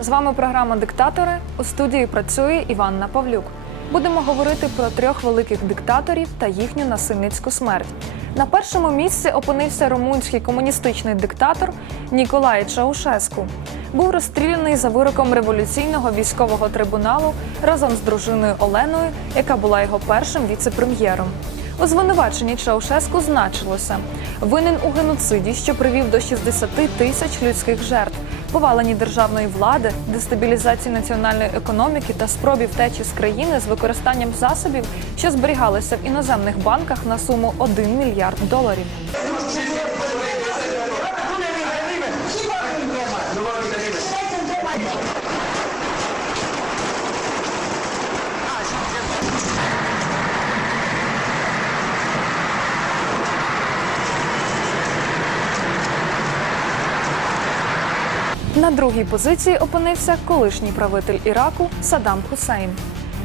З вами програма Диктатори. У студії працює Іванна Павлюк. Будемо говорити про трьох великих диктаторів та їхню насильницьку смерть. На першому місці опинився румунський комуністичний диктатор Ніколай Чаушеску. Був розстріляний за вироком революційного військового трибуналу разом з дружиною Оленою, яка була його першим віце-прем'єром. У звинуваченні Чаушеску значилося винен у геноциді, що привів до 60 тисяч людських жертв, поваленні державної влади, дестабілізації національної економіки та спробі втечі з країни з використанням засобів, що зберігалися в іноземних банках на суму 1 мільярд доларів. На другій позиції опинився колишній правитель Іраку Саддам Хусейн.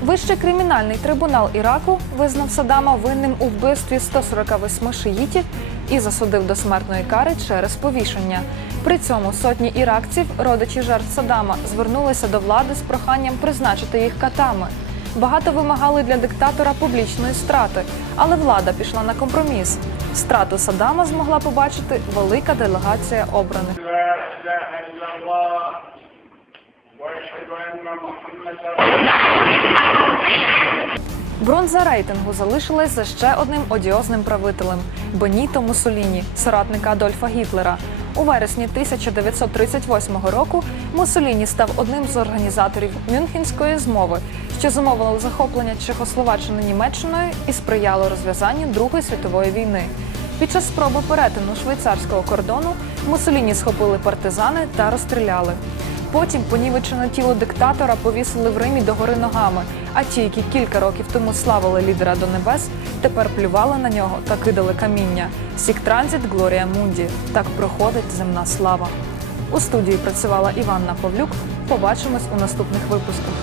Вищий кримінальний трибунал Іраку визнав Саддама винним у вбивстві 148 шиїтів і засудив до смертної кари через повішення. При цьому сотні іракців, родичі жертв Саддама, звернулися до влади з проханням призначити їх катами багато вимагали для диктатора публічної страти, але влада пішла на компроміс. Страту Садама змогла побачити велика делегація обраних. Бронза рейтингу залишилась за ще одним одіозним правителем Беніто Мусоліні, соратника Адольфа Гітлера. У вересні 1938 року Мусоліні став одним з організаторів Мюнхенської змови, що зумовило захоплення Чехословаччини Німеччиною і сприяло розв'язанню Другої світової війни. Під час спроби перетину швейцарського кордону Муссоліні схопили партизани та розстріляли. Потім понівечене тіло диктатора повісили в Римі догори ногами. А ті, які кілька років тому славили лідера до небес, тепер плювали на нього та кидали каміння. Сік транзит Глорія Мунді. Так проходить земна слава. У студії працювала Іванна Павлюк. Побачимось у наступних випусках.